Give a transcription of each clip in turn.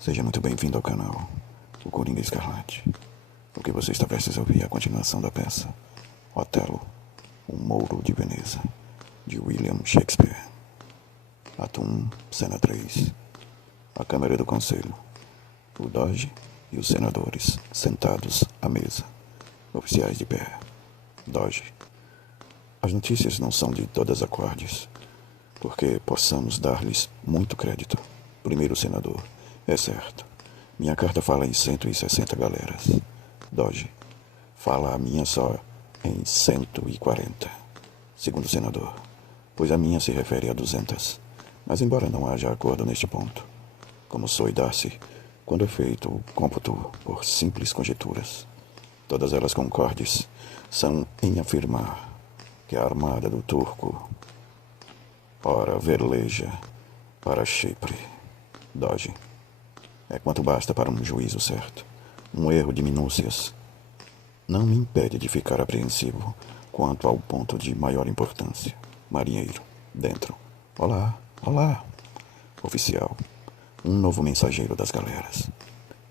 Seja muito bem-vindo ao canal O Coringa Escarlate. O que você está prestes a ouvir é a continuação da peça Otelo, o Mouro de Veneza, de William Shakespeare. Ato 1, cena 3. A Câmara do Conselho. O Doge e os senadores sentados à mesa. Oficiais de pé. Doge. As notícias não são de todas acordes, porque possamos dar-lhes muito crédito. Primeiro senador. É certo. Minha carta fala em 160 galeras. Doge. Fala a minha só em 140. Segundo senador. Pois a minha se refere a 200. Mas embora não haja acordo neste ponto, como soe dar-se, quando é feito o cômputo por simples conjecturas, todas elas concordes são em afirmar que a armada do turco, ora veleja para Chipre. Doge. É quanto basta para um juízo certo. Um erro de minúcias não me impede de ficar apreensivo quanto ao ponto de maior importância. Marinheiro. Dentro. Olá, olá. Oficial. Um novo mensageiro das galeras.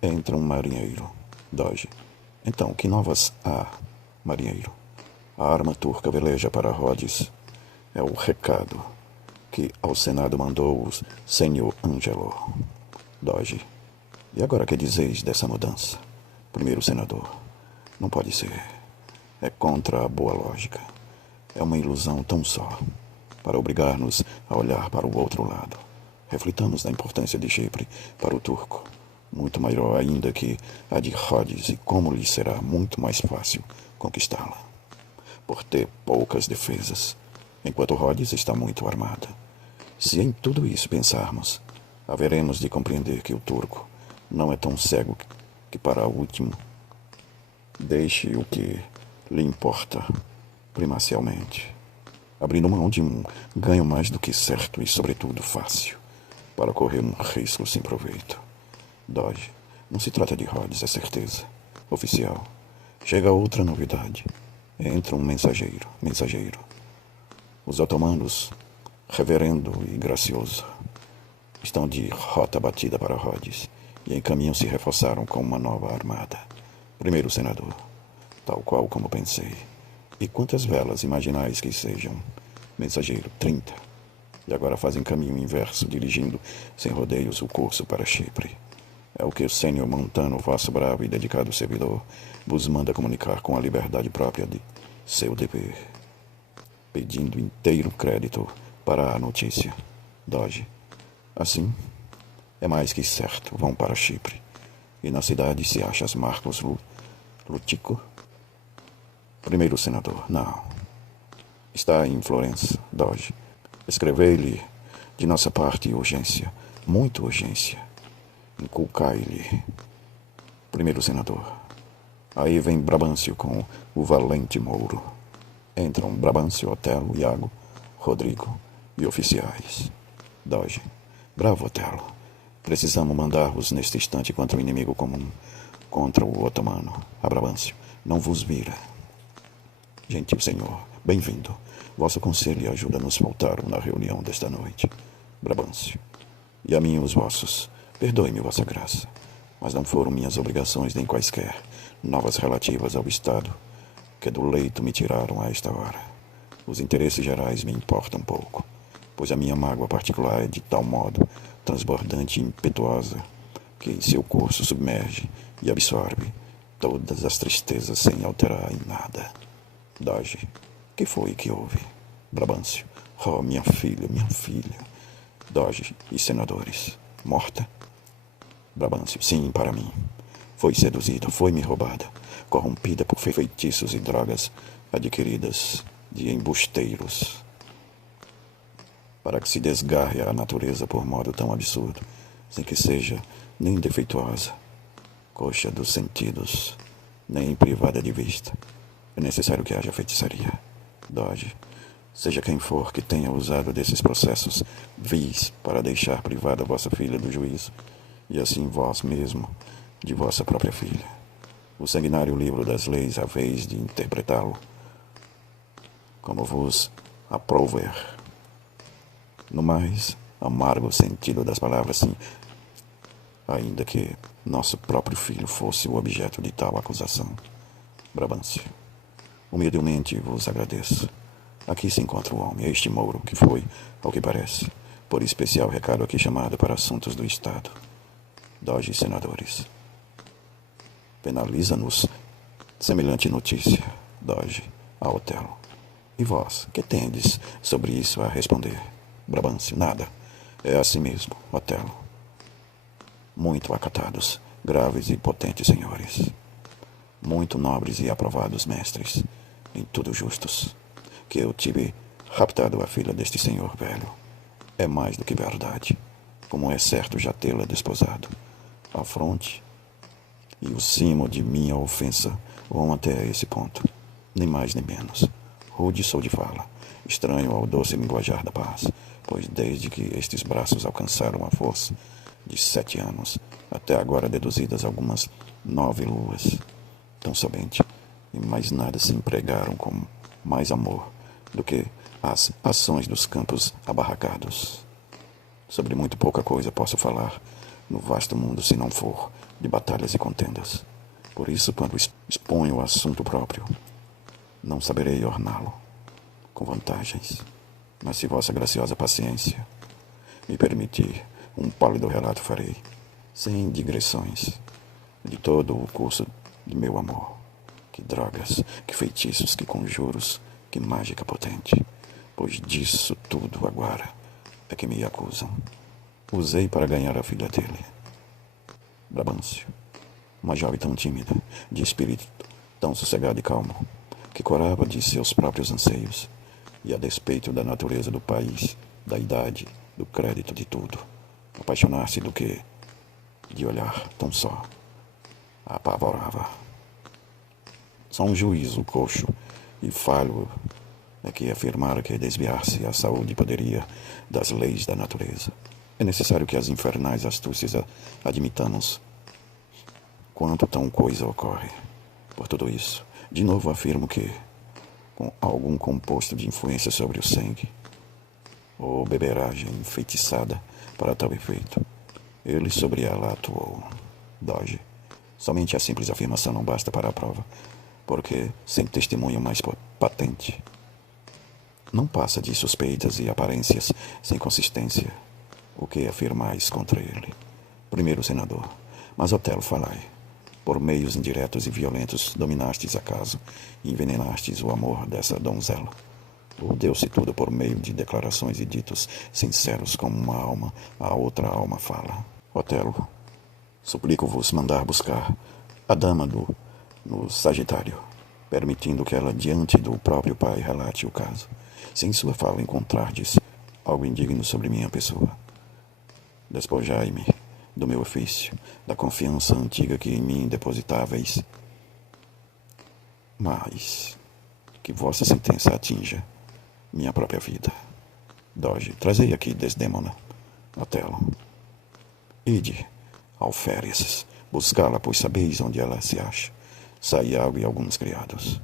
Entra um marinheiro. Doge. Então, que novas há, marinheiro? A arma turca veleja para Rhodes. É o recado que ao Senado mandou o senhor Ângelo. Doge. E agora que dizeis dessa mudança? Primeiro senador. Não pode ser. É contra a boa lógica. É uma ilusão tão só, para obrigar-nos a olhar para o outro lado. Reflitamos na importância de Chipre para o turco, muito maior ainda que a de Rhodes, e como lhe será muito mais fácil conquistá-la, por ter poucas defesas, enquanto Rhodes está muito armada. Se em tudo isso pensarmos, haveremos de compreender que o turco não é tão cego que para o último deixe o que lhe importa primacialmente, abrindo mão de um ganho mais do que certo e, sobretudo, fácil, para correr um risco sem proveito. Doge. Não se trata de Rhodes, é certeza. Oficial. Chega outra novidade. Entra um mensageiro. Os otomanos, reverendo e gracioso, estão de rota batida para Rhodes e em caminho se reforçaram com uma nova armada. Primeiro senador. Tal qual como pensei. E quantas velas imaginais que sejam? Mensageiro. 30. E agora fazem caminho inverso, dirigindo sem rodeios o curso para Chipre. É o que o sênior Montano, vosso bravo e dedicado servidor, vos manda comunicar com a liberdade própria de seu dever, pedindo inteiro crédito para a notícia. Doge. Assim, é mais que certo, vão para Chipre. E na cidade se achas Marcos Lutico? Primeiro senador. Não. Está em Florença. Doge. Escrevei-lhe de nossa parte urgência, muita urgência. Inculcai-lhe. Primeiro senador. Aí vem Brabâncio com o valente Mouro. Entram Brabâncio, Otelo, Iago, Rodrigo e oficiais. Doge. Bravo, Otelo. Precisamos mandar-vos neste instante contra o inimigo comum, contra o otomano. A Brabâncio. Não vos vira. Gentil senhor, bem-vindo. Vosso conselho ajuda-nos faltaram na reunião desta noite. Brabâncio. E a mim os vossos. Perdoe-me, vossa graça, mas não foram minhas obrigações nem quaisquer novas relativas ao Estado que do leito me tiraram a esta hora. Os interesses gerais me importam pouco, pois a minha mágoa particular é de tal modo transbordante e impetuosa que em seu curso submerge e absorve todas as tristezas sem alterar em nada. Doge. Que foi que houve? Brabâncio. Oh, minha filha, minha filha. Doge e senadores. Morta? Brabâncio. Sim, para mim. Foi seduzida, foi-me roubada, corrompida por feitiços e drogas adquiridas de embusteiros, para que se desgarre a natureza por modo tão absurdo, sem que seja nem defeituosa, coxa dos sentidos, nem privada de vista. É necessário que haja feitiçaria. Doge. Seja quem for que tenha usado desses processos vis para deixar privada vossa filha do juízo, e assim vós mesmo, de vossa própria filha. O sanguinário livro das leis haveis de interpretá-lo como vos aprouver. No mais amargo sentido das palavras, sim, ainda que nosso próprio filho fosse o objeto de tal acusação. Brabâncio, humildemente vos agradeço. Aqui se encontra o homem, este Mouro, que foi, ao que parece, por especial recado aqui chamado para assuntos do Estado. Doge, senadores. Penaliza-nos semelhante notícia, Doge, a Otelo. E vós, que tendes sobre isso a responder? Brabâncio, nada. É assim mesmo, Otelo. Muito acatados, graves e potentes senhores. Muito nobres e aprovados mestres, em tudo justos, que eu tive raptado a filha deste senhor velho. É mais do que verdade, como é certo já tê-la desposado. A fronte e o cimo de minha ofensa vão até esse ponto, nem mais nem menos. Rude sou de fala, estranho ao doce linguajar da paz, pois desde que estes braços alcançaram a força de 7 anos, até agora deduzidas algumas 9 luas, tão somente, e mais nada se empregaram com mais amor do que as ações dos campos abarracados. Sobre muito pouca coisa posso falar no vasto mundo, se não for de batalhas e contendas. Por isso, quando exponho o assunto próprio, não saberei orná-lo com vantagens. Mas se vossa graciosa paciência me permitir, um pálido relato farei, sem digressões, de todo o curso de meu amor. Que drogas, que feitiços, que conjuros, que mágica potente, pois disso tudo agora é que me acusam. Usei para ganhar a filha dele. Brabâncio, uma jovem tão tímida, de espírito tão sossegado e calmo, que corava de seus próprios anseios, e a despeito da natureza do país, da idade, do crédito de tudo, apaixonar-se do que, de olhar tão só, a apavorava. Só um juízo coxo e falho é que afirmara que desviar-se a saúde poderia das leis da natureza. É necessário que as infernais astúcias admitamos quanto tão coisa ocorre. Por tudo isso, de novo afirmo que, com algum composto de influência sobre o sangue, ou beberagem enfeitiçada para tal efeito, ele sobre ela atuou. Doge. Somente a simples afirmação não basta para a prova, porque, sem testemunho mais patente, não passa de suspeitas e aparências sem consistência o que afirmais contra ele. Primeiro, senador, mas Otelo, falai. Por meios indiretos e violentos dominastes acaso e envenenastes o amor dessa donzela? Ou deu-se tudo por meio de declarações e ditos sinceros como uma alma a outra alma fala? Otelo, suplico-vos mandar buscar a dama no Sagitário, permitindo que ela diante do próprio pai relate o caso. Se em sua fala encontrardes algo indigno sobre minha pessoa, despojai-me do meu ofício, da confiança antiga que em mim depositáveis, mas que vossa sentença atinja minha própria vida. Doge, trazei aqui Desdémona, Otelo. Ide, alferes, buscá-la, pois sabeis onde ela se acha. Saiago e alguns criados.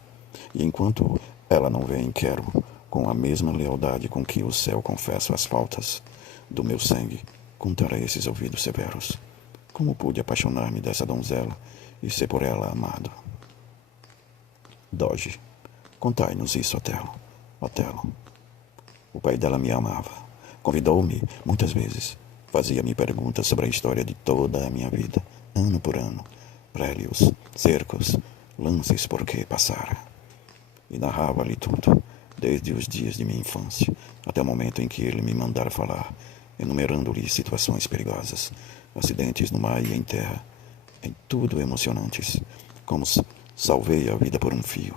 E enquanto ela não vem, quero, com a mesma lealdade com que o céu confesso as faltas do meu sangue, contar a esses ouvidos severos como pude apaixonar-me dessa donzela e ser por ela amado. Doge, contai-nos isso, Otelo. Otelo. O pai dela me amava. Convidou-me muitas vezes. Fazia-me perguntas sobre a história de toda a minha vida, ano por ano, prélios, cercos, lances por que passara. E narrava-lhe tudo, desde os dias de minha infância até o momento em que ele me mandara falar, enumerando-lhe situações perigosas, acidentes no mar e em terra, em tudo emocionantes, como salvei a vida por um fio,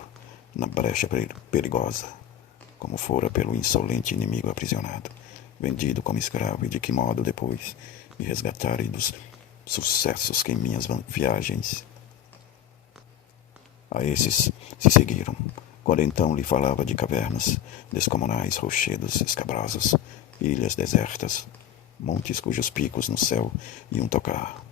na brecha perigosa, como fora pelo insolente inimigo aprisionado, vendido como escravo, e de que modo depois me resgatarei dos sucessos que em minhas viagens a esses se seguiram, quando então lhe falava de cavernas descomunais, rochedos escabrosos, ilhas desertas, montes cujos picos no céu iam tocar,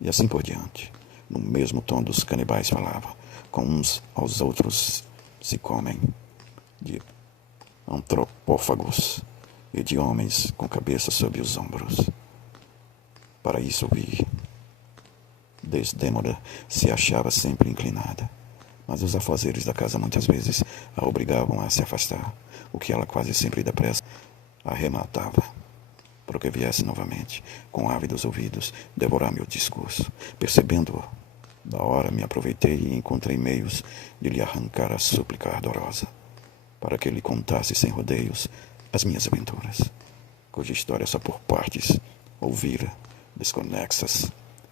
e assim por diante. No mesmo tom dos canibais falava, com uns aos outros se comem, de antropófagos e de homens com cabeça sob os ombros. Para isso vi. Desdémona se achava sempre inclinada, mas os afazeres da casa muitas vezes a obrigavam a se afastar, o que ela quase sempre depressa arrematava, para que viesse novamente, com ávidos ouvidos, devorar meu discurso. Percebendo-o, da hora me aproveitei e encontrei meios de lhe arrancar a súplica ardorosa, para que lhe contasse sem rodeios as minhas aventuras, cuja história só por partes ouvira, desconexas.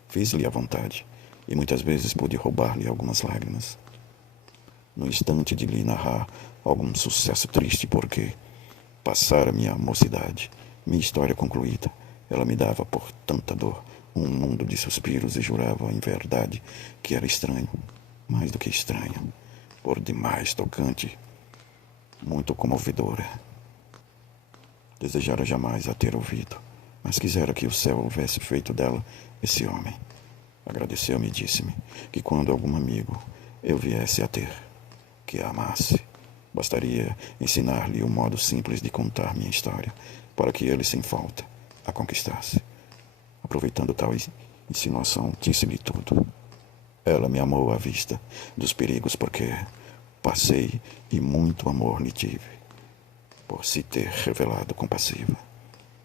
Fiz-lhe à vontade, e muitas vezes pude roubar-lhe algumas lágrimas. No instante de lhe narrar algum sucesso triste, porque passara minha mocidade, minha história concluída, ela me dava por tanta dor um mundo de suspiros e jurava em verdade que era estranho, mais do que estranho, por demais tocante, muito comovedora. Desejara jamais a ter ouvido, mas quisera que o céu houvesse feito dela esse homem. Agradeceu-me e disse-me que quando algum amigo eu viesse a ter, que a amasse, bastaria ensinar-lhe o modo simples de contar minha história, para que ele, sem falta, a conquistasse. Aproveitando tal insinuação, disse-lhe tudo. Ela me amou à vista dos perigos, porque passei e muito amor lhe tive, por se ter revelado compassiva.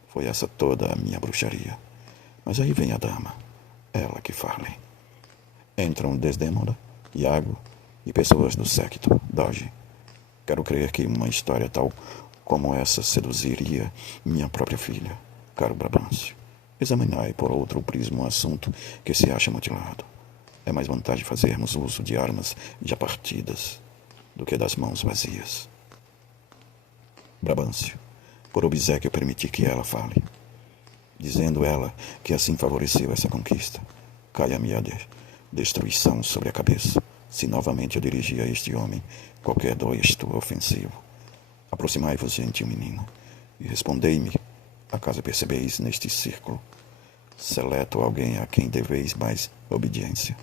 Foi essa toda a minha bruxaria. Mas aí vem a dama, ela que fale. Entram Desdémona, Iago e pessoas do séquito, Doge. Quero crer que uma história tal como essa seduziria minha própria filha, caro Brabâncio. Examinai por outro prisma um assunto que se acha mutilado. É mais vantagem fazermos uso de armas já partidas do que das mãos vazias. Brabâncio, por obséquio permiti que ela fale, dizendo ela que assim favoreceu essa conquista. Caia-me a destruição sobre a cabeça, se novamente eu dirigir a este homem qualquer gesto ofensivo. Aproximai-vos, gentil menino, e respondei-me, acaso percebeis neste círculo seleto alguém a quem deveis mais obediência.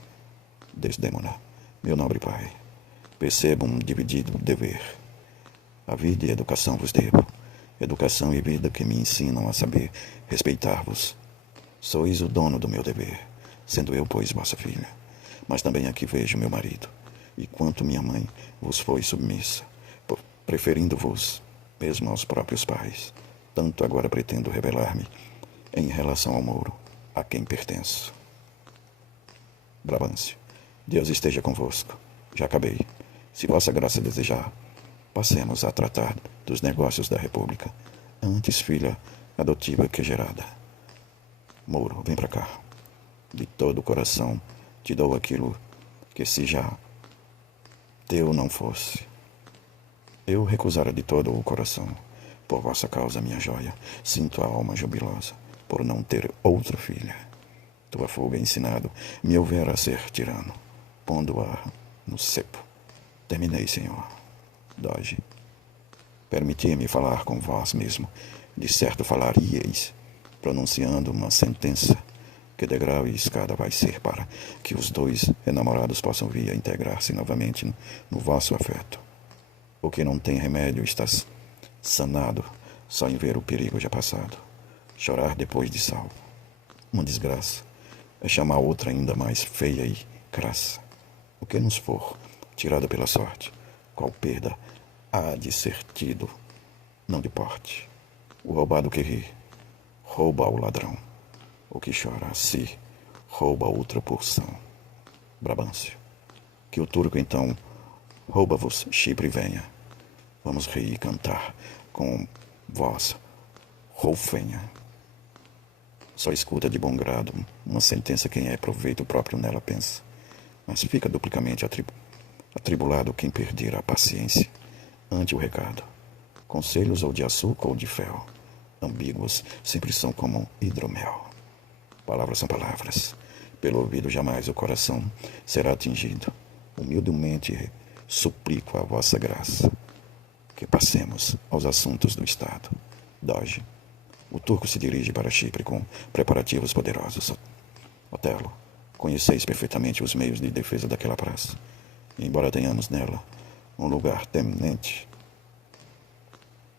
Desdémona, meu nobre pai, percebo um dividido dever. A vida e a educação vos devo, educação e vida que me ensinam a saber respeitar-vos. Sois o dono do meu dever, sendo eu, pois, vossa filha. Mas também aqui vejo meu marido, e quanto minha mãe vos foi submissa, preferindo-vos mesmo aos próprios pais, tanto agora pretendo rebelar-me em relação ao Mouro, a quem pertenço. Brabâncio, Deus esteja convosco. Já acabei. Se vossa graça desejar, passemos a tratar dos negócios da República, antes filha adotiva que gerada. Mouro, vem pra cá. De todo o coração te dou aquilo que, se já teu não fosse, eu recusara de todo o coração. Por vossa causa, minha joia, sinto a alma jubilosa, por não ter outra filha. Tua fuga ensinado me houvera a ser tirano, pondo-a no cepo. Terminei, senhor. Doge, permiti-me falar com vós mesmo. De certo falaríeis, pronunciando uma sentença que degrau e escada vai ser para que os dois enamorados possam vir a integrar-se novamente no vosso afeto. O que não tem remédio está sanado só em ver o perigo já passado. Chorar depois de salvo. Uma desgraça é chamar outra ainda mais feia e crassa. O que nos for tirado pela sorte, qual perda há de ser tido, não de porte. O roubado que ri, rouba ao ladrão. O que chora a si, rouba outra porção. Brabâncio, que o turco então rouba-vos Chipre venha. Vamos rir e cantar com voz roufenha. Só escuta de bom grado uma sentença quem é proveito próprio nela pensa, mas fica duplamente atribulado quem perder a paciência ante o recado. Conselhos ou de açúcar ou de fel, ambíguos sempre são como hidromel. Palavras são palavras, pelo ouvido jamais o coração será atingido. Humildemente suplico a vossa graça, que passemos aos assuntos do Estado. Doge, o turco se dirige para Chipre com preparativos poderosos. Otelo, conheceis perfeitamente os meios de defesa daquela praça, e embora tenhamos nela um lugar teminente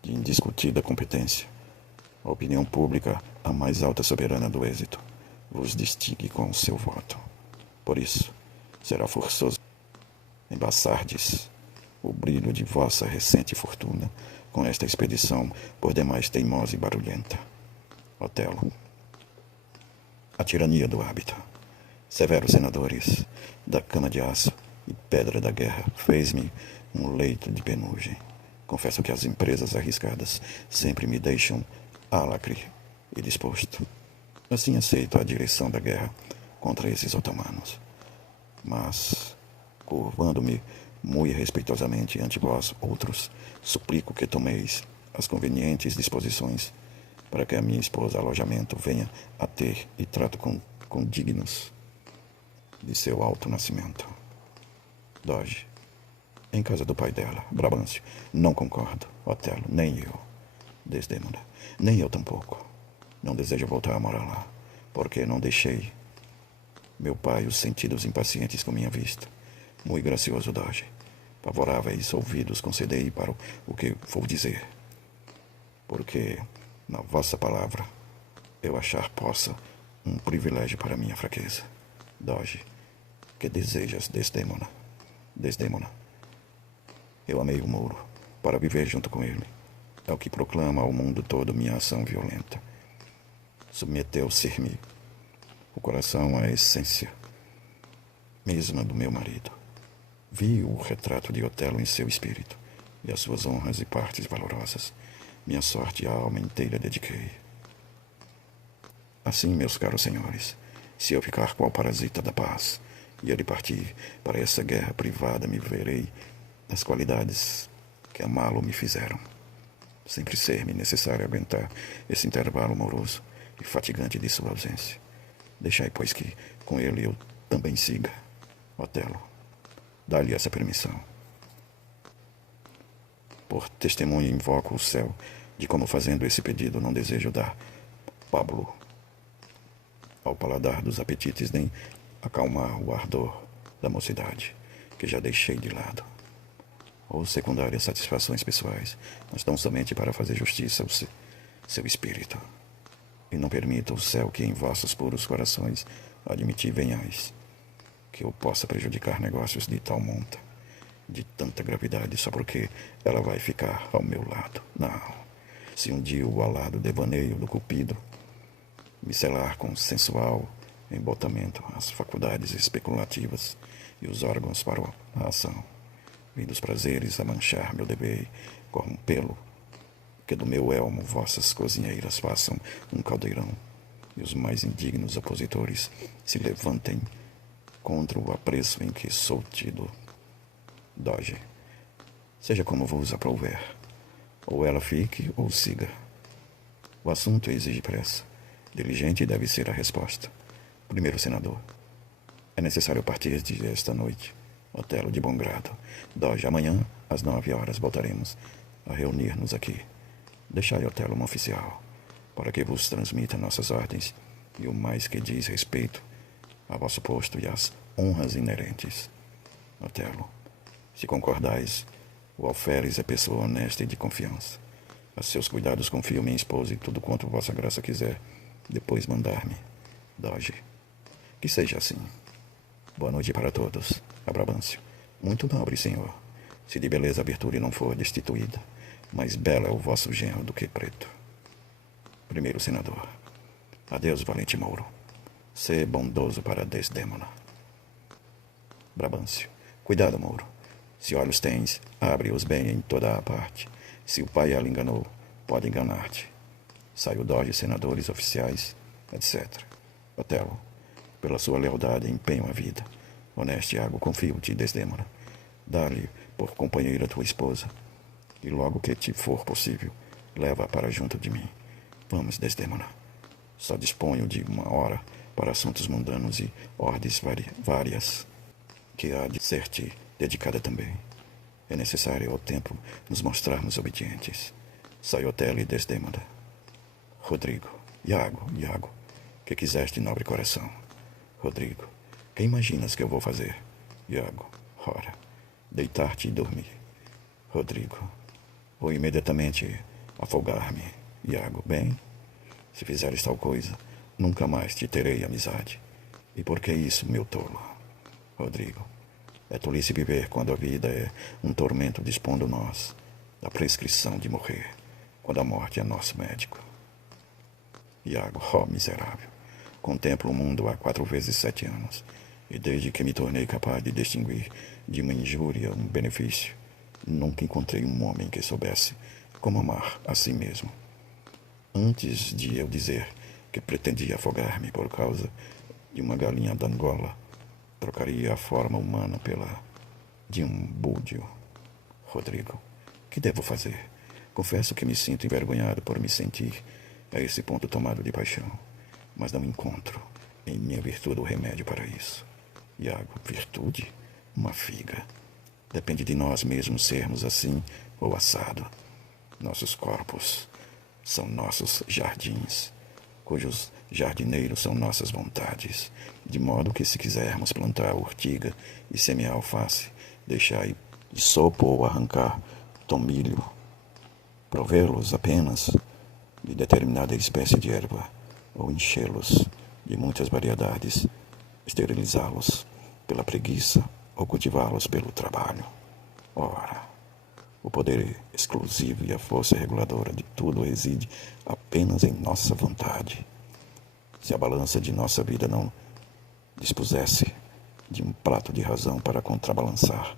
de indiscutida competência, a opinião pública a mais alta soberana do êxito, vos distingue com o seu voto. Por isso, será forçoso embaçardes o brilho de vossa recente fortuna com esta expedição por demais teimosa e barulhenta. Otelo. A tirania do hábito. Severos senadores da cama de aço e pedra da guerra fez-me um leito de penugem. Confesso que as empresas arriscadas sempre me deixam álacre e disposto. Assim aceito a direção da guerra contra esses otomanos. Mas, curvando-me muito respeitosamente ante vós outros, suplico que tomeis as convenientes disposições para que a minha esposa alojamento venha a ter e trato com dignos de seu alto nascimento. Doge. Em casa do pai dela, Brabâncio. Não concordo. Otelo, nem eu. Desdémona. Nem eu tampouco. Não desejo voltar a morar lá, porque não deixei meu pai os sentidos impacientes com minha vista. Muito gracioso, Doge. Favoráveis ouvidos concedei para o que vou dizer. Porque, na vossa palavra, eu achar possa um privilégio para minha fraqueza. Doge. Que desejas, Desdémona? Desdémona. Eu amei o Mouro para viver junto com ele. É o que proclama ao mundo todo minha ação violenta. Submeteu-se-me o coração à essência mesma do meu marido. Vi o retrato de Otelo em seu espírito e as suas honras e partes valorosas. Minha sorte e a alma inteira dediquei. Assim, meus caros senhores, se eu ficar qual parasita da paz e ele partir para essa guerra privada, me verei das qualidades que amá-lo me fizeram. Sempre ser-me necessário aguentar esse intervalo moroso e fatigante de sua ausência. Deixai, pois, que com ele eu também siga. Otelo, dá-lhe essa permissão. Por testemunho invoco o céu de como, fazendo esse pedido, não desejo dar Pablo ao paladar dos apetites, nem acalmar o ardor da mocidade, que já deixei de lado, ou secundárias satisfações pessoais, mas tão somente para fazer justiça ao seu espírito. E não permita o céu que em vossos puros corações admitir venhais, que eu possa prejudicar negócios de tal monta, de tanta gravidade, só porque ela vai ficar ao meu lado. Não. Se um dia o alado devaneio do cupido me selar com sensual embotamento as faculdades especulativas e os órgãos para a ação, e dos prazeres a manchar meu dever e corrompê-lo, que do meu elmo vossas cozinheiras façam um caldeirão, e os mais indignos opositores se levantem contra o apreço em que sou tido. Doge. Seja como vos aprouver. Ou ela fique ou siga. O assunto exige pressa. Diligente deve ser a resposta. Primeiro senador. É necessário partir de esta noite. Otelo, de bom grado. Doge, amanhã, às 9 horas, voltaremos a reunir-nos aqui. Deixai Otelo um oficial, para que vos transmita nossas ordens e o mais que diz respeito a vosso posto e às honras inerentes. Otelo, se concordais, o alferes é pessoa honesta e de confiança. A seus cuidados confio minha esposa e tudo quanto vossa graça quiser depois mandar-me. Doge. Que seja assim. Boa noite para todos. Abrabâncio. Muito nobre, senhor. Se de beleza a virtude não for destituída, mais bela é o vosso genro do que preto. Primeiro senador. Adeus, valente Mouro. Sê bondoso para Desdémona. Brabâncio. Cuidado, Mouro. Se olhos tens, abre-os bem em toda a parte. Se o pai ela enganou, pode enganar-te. Sai o doge, senadores, oficiais, etc. Otelo. Pela sua lealdade empenho a vida. Honesto Iago, confio-te, Desdémona. Dá-lhe por companheira tua esposa, e logo que te for possível, leva-a para junto de mim. Vamos, Desdémona. Só disponho de uma hora para assuntos mundanos e ordens várias, que há de ser-te dedicada também. É necessário ao tempo nos mostrarmos obedientes. Sai Otelo e Desdémona. Rodrigo. Iago, que quiseste, nobre coração. Rodrigo. Que imaginas que eu vou fazer? Iago. Ora, deitar-te e dormir. Rodrigo. Ou imediatamente afogar-me. Iago. Bem, se fizeres tal coisa, Nunca mais te terei amizade. E por que isso, meu tolo? Rodrigo, é tolice viver quando a vida é um tormento dispondo nós da prescrição de morrer, quando a morte é nosso médico. Iago, ó miserável, contemplo o mundo há 4 vezes 7 anos, e desde que me tornei capaz de distinguir de uma injúria um benefício, nunca encontrei um homem que soubesse como amar a si mesmo. Antes de eu dizer que pretendia afogar-me por causa de uma galinha d'Angola, trocaria a forma humana pela de um búdio. Rodrigo, que devo fazer? Confesso que me sinto envergonhado por me sentir a esse ponto tomado de paixão, mas não encontro em minha virtude o remédio para isso. Iago, virtude? Uma figa. Depende de nós mesmos sermos assim ou assado. Nossos corpos são nossos jardins, cujos jardineiros são nossas vontades, de modo que se quisermos plantar urtiga e semear alface, deixar de sopo ou arrancar tomilho, provê-los apenas de determinada espécie de erva, ou enchê-los de muitas variedades, esterilizá-los pela preguiça ou cultivá-los pelo trabalho. Ora, o poder exclusivo e a força reguladora de tudo reside apenas em nossa vontade. Se a balança de nossa vida não dispusesse de um prato de razão para contrabalançar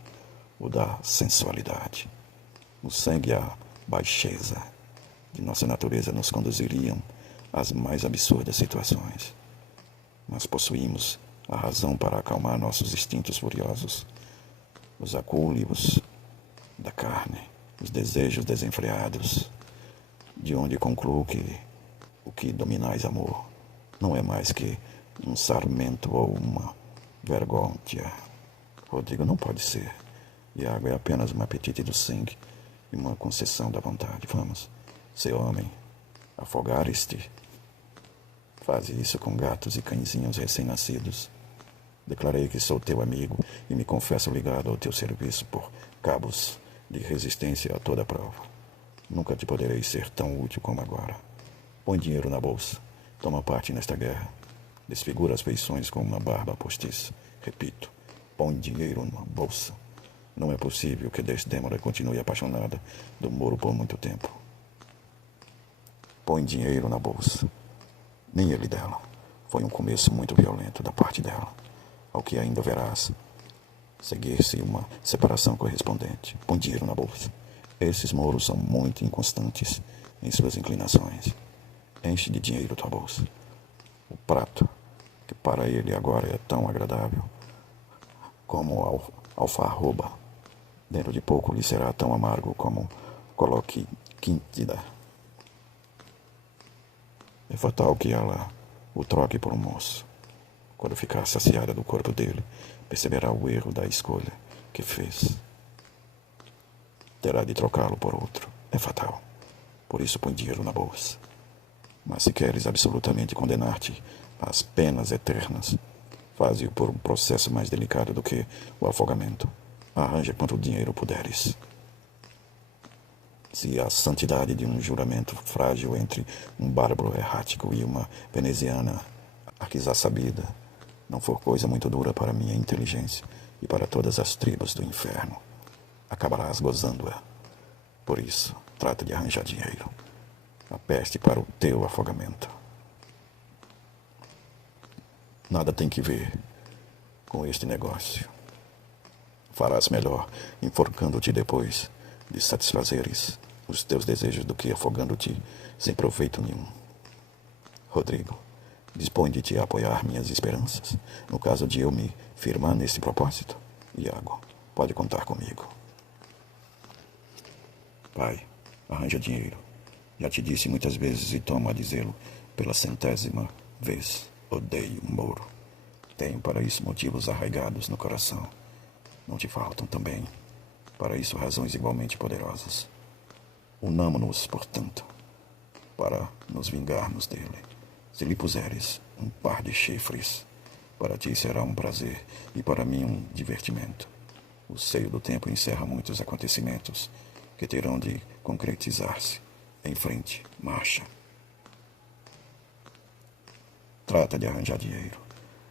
o da sensualidade, o sangue e a baixeza de nossa natureza nos conduziriam às mais absurdas situações. Mas possuímos a razão para acalmar nossos instintos furiosos, os acúlios da carne, os desejos desenfreados, de onde concluo que o que dominais amor não é mais que um sarmento ou uma vergonha. Rodrigo, não pode ser. Iago, é apenas um apetite do sangue e uma concessão da vontade. Vamos, ser homem, afogar-te. Faz isso com gatos e cãezinhos recém-nascidos. Declarei que sou teu amigo e me confesso ligado ao teu serviço por cabos de resistência a toda prova. Nunca te poderei ser tão útil como agora. Põe dinheiro na bolsa. Toma parte nesta guerra. Desfigura as feições com uma barba postiça. Repito, põe dinheiro na bolsa. Não é possível que Desdémona continue apaixonada do Moro por muito tempo. Põe dinheiro na bolsa. Nem ele dela. Foi um começo muito violento da parte dela. Ao que ainda verás seguir-se uma separação correspondente. Põe dinheiro na bolsa. Esses Moros são muito inconstantes em suas inclinações. Enche de dinheiro tua bolsa. O prato, que para ele agora é tão agradável como alfarroba, dentro de pouco lhe será tão amargo como coloque quintida. É fatal que ela o troque por um moço. Quando ficar saciada do corpo dele, perceberá o erro da escolha que fez. Terá de trocá-lo por outro. É fatal. Por isso põe dinheiro na bolsa. Mas se queres absolutamente condenar-te às penas eternas, faze-o por um processo mais delicado do que o afogamento. Arranja quanto dinheiro puderes. Se a santidade de um juramento frágil entre um bárbaro errático e uma veneziana sabida não for coisa muito dura para minha inteligência e para todas as tribos do inferno, acabarás gozando-a. Por isso, trata de arranjar dinheiro. A peste para o teu afogamento. Nada tem que ver com este negócio. Farás melhor enforcando-te depois de satisfazeres os teus desejos do que afogando-te sem proveito nenhum. Rodrigo, dispõe de te apoiar minhas esperanças, no caso de eu me firmar nesse propósito. Iago, pode contar comigo. Pai, arranja dinheiro. Já te disse muitas vezes e tomo a dizê-lo pela 100ª vez. Odeio Moro. Tenho para isso motivos arraigados no coração. Não te faltam também, para isso, razões igualmente poderosas. Unamo-nos, portanto, para nos vingarmos dele. Se lhe puseres um par de chifres, para ti será um prazer e para mim um divertimento. O seio do tempo encerra muitos acontecimentos que terão de concretizar-se. Em frente, marcha. Trata de arranjar dinheiro.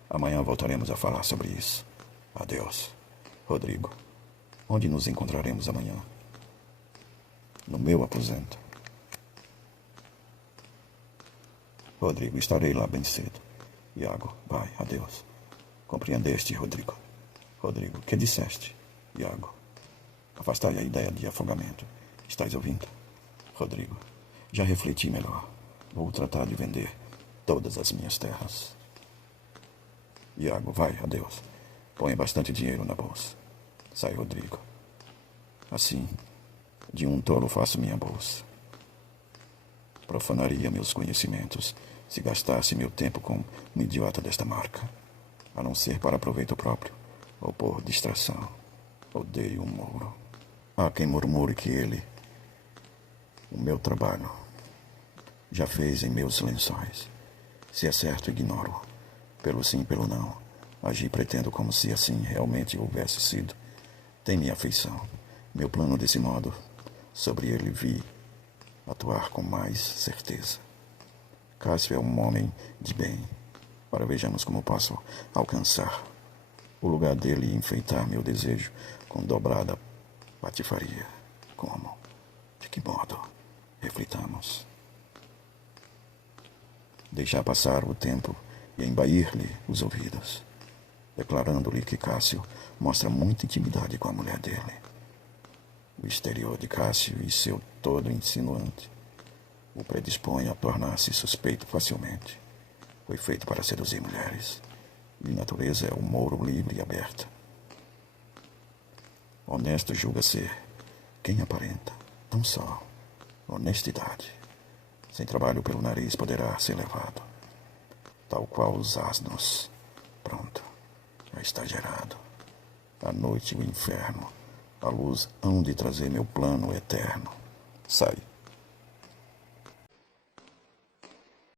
Amanhã voltaremos a falar sobre isso. Adeus. Rodrigo, onde nos encontraremos amanhã? No meu aposento. Rodrigo, estarei lá bem cedo. Iago, vai, adeus. Compreendeste, Rodrigo? Rodrigo, que disseste? Iago, afastai a ideia de afogamento. Estás ouvindo? Rodrigo, já refleti melhor. Vou tratar de vender todas as minhas terras. Iago, vai, adeus. Põe bastante dinheiro na bolsa. Sai, Rodrigo. Assim, de um tolo faço minha bolsa. Profanaria meus conhecimentos se gastasse meu tempo com um idiota desta marca, a não ser para proveito próprio ou por distração. Odeio o Mouro. Há quem murmure que ele, o meu trabalho, já fez em meus lençóis. Se é certo, ignoro. Pelo sim, pelo não. Agi pretendo como se assim realmente houvesse sido. Tem minha afeição. Meu plano desse modo, sobre ele vi atuar com mais certeza. Cássio é um homem de bem. Ora, vejamos como posso alcançar o lugar dele e enfeitar meu desejo com dobrada patifaria. Como? De que modo? Reflitamos. Deixar passar o tempo e embair-lhe os ouvidos, declarando-lhe que Cássio mostra muita intimidade com a mulher dele. O exterior de Cássio e seu todo insinuante o predispõe a tornar-se suspeito facilmente. Foi feito para seduzir mulheres. De natureza é o Mouro livre e aberto. Honesto julga ser quem aparenta. Tão só honestidade. Sem trabalho pelo nariz poderá ser levado. Tal qual os asnos. Pronto. Já está gerado. A noite e o inferno. A luz hão de trazer meu plano eterno. Sai.